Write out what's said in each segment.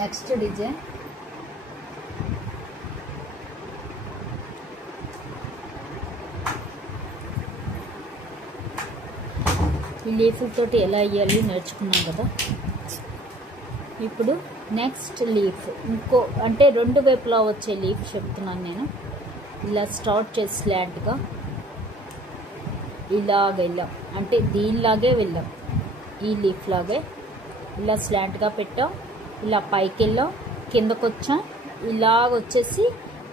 Next design ఈ లీఫ్లతోటి ఎలా వేయాలి నేర్చుకున్నాం కదా. ఇప్పుడు నెక్స్ట్ లీఫ్ ఇంకో అంటే రెండు వైపులా వచ్చే లీఫ్ చెప్తున్నాను నేను. ఇలా స్టార్ట్ చేసి స్లాంట్గా ఇలాగ వెళ్ళాం అంటే దీనిలాగే వెళ్ళాం. ఈ లీఫ్ లాగే ఇలా స్లాంట్గా పెట్టాం, ఇలా పైకి వెళ్ళాం, కిందకు వచ్చాం, ఇలాగ వచ్చేసి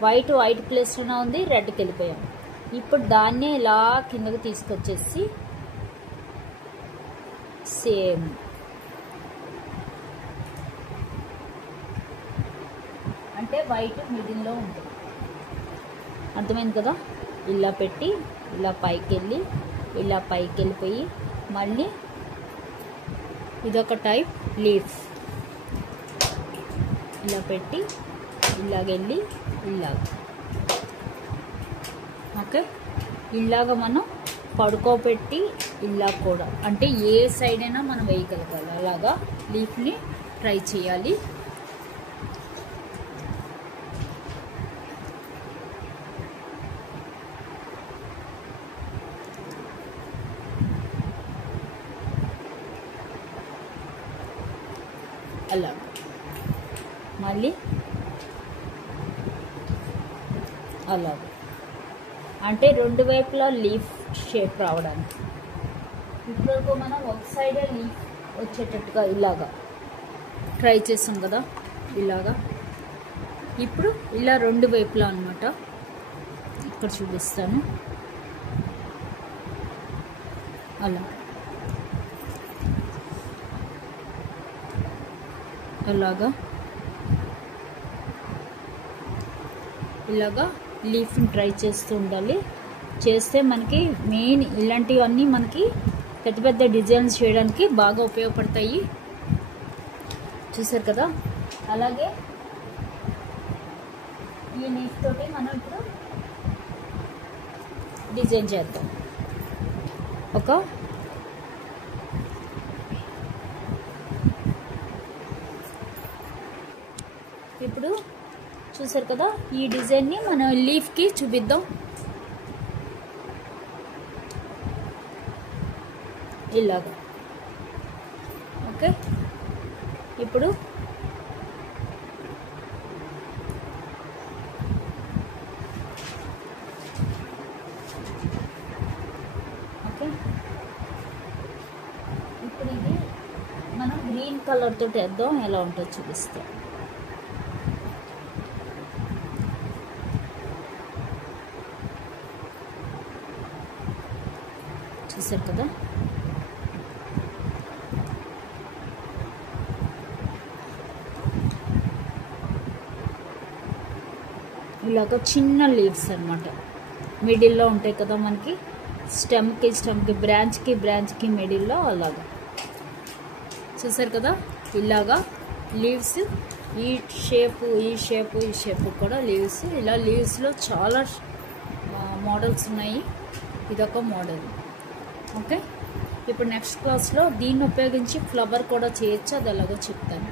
వైట్ ప్లేస్లోనే ఉంది, రెడ్కి వెళ్ళిపోయాం. ఇప్పుడు దాన్నే ఇలా కిందకు తీసుకొచ్చేసి సేమ్ అంటే వైట్ మిడిల్లో ఉంటుంది. అర్థమైంది కదా. ఇలా పెట్టి ఇలా పైకి వెళ్ళి ఇలా పైకి వెళ్ళిపోయి మళ్ళీ ఇదొక టైప్ లీఫ్ ఇలా పెట్టి ఇలాగెళ్ళి ఇలాగ. ఓకే, ఇలాగ మనం పడుకోబెట్టి ఇలా కూడా అంటే ఏ సైడ్ అయినా మనం వేయగలగాలి. అలాగా లీఫ్ని ట్రై చేయాలి. అలా మళ్ళీ అలాగ అంటే రెండు వైపులా లీఫ్ షేప్ రావడానికి. ఇప్పుడు మనం ఒక సైడే లీఫ్ వచ్చేటట్టుగా ఇలాగా ట్రై చేసాం కదా. ఇలాగా ఇప్పుడు ఇలా రెండు వైపులా అన్నమాట. ఇక్కడ చూపిస్తాను. అలా అలాగా ఇలాగా లీఫ్ని ట్రై చేస్తూ ఉండాలి. చేస్తే మనకి మెయిన్ ఇలాంటివన్నీ మనకి పెద్ద పెద్ద డిజైన్స్ చేయడానికి బాగా ఉపయోగపడతాయి. చూసారు కదా. అలాగే ఈ లీఫ్ తోటి మనం ఇప్పుడు డిజైన్ చేద్దాం. ఇప్పుడు చూసారు కదా, ఈ డిజైన్ని మనం లీఫ్కి చూపిద్దాం. ఇలాగా. ఓకే, ఇప్పుడు ఇది మనం గ్రీన్ కలర్ తోటి వేద్దాం. ఎలా ఉంటుందో చూపిస్తాం. చూసారు కదా. ఇలాగ చిన్న లీవ్స్ అన్నమాట మిడిల్లో ఉంటాయి కదా మనకి. స్టెమ్కి బ్రాంచ్కి మిడిల్లో అలాగా. చూసారు కదా. ఇలాగా లీవ్స్ ఈ షేపు కూడా లీవ్స్. ఇలా లీవ్స్లో చాలా మోడల్స్ ఉన్నాయి. ఇదొక మోడల్. ఓకే, ఇప్పుడు నెక్స్ట్ క్లాస్లో దీన్ని ఉపయోగించి ఫ్లవర్ కూడా చేయొచ్చు. అది ఎలాగో చెప్తాను.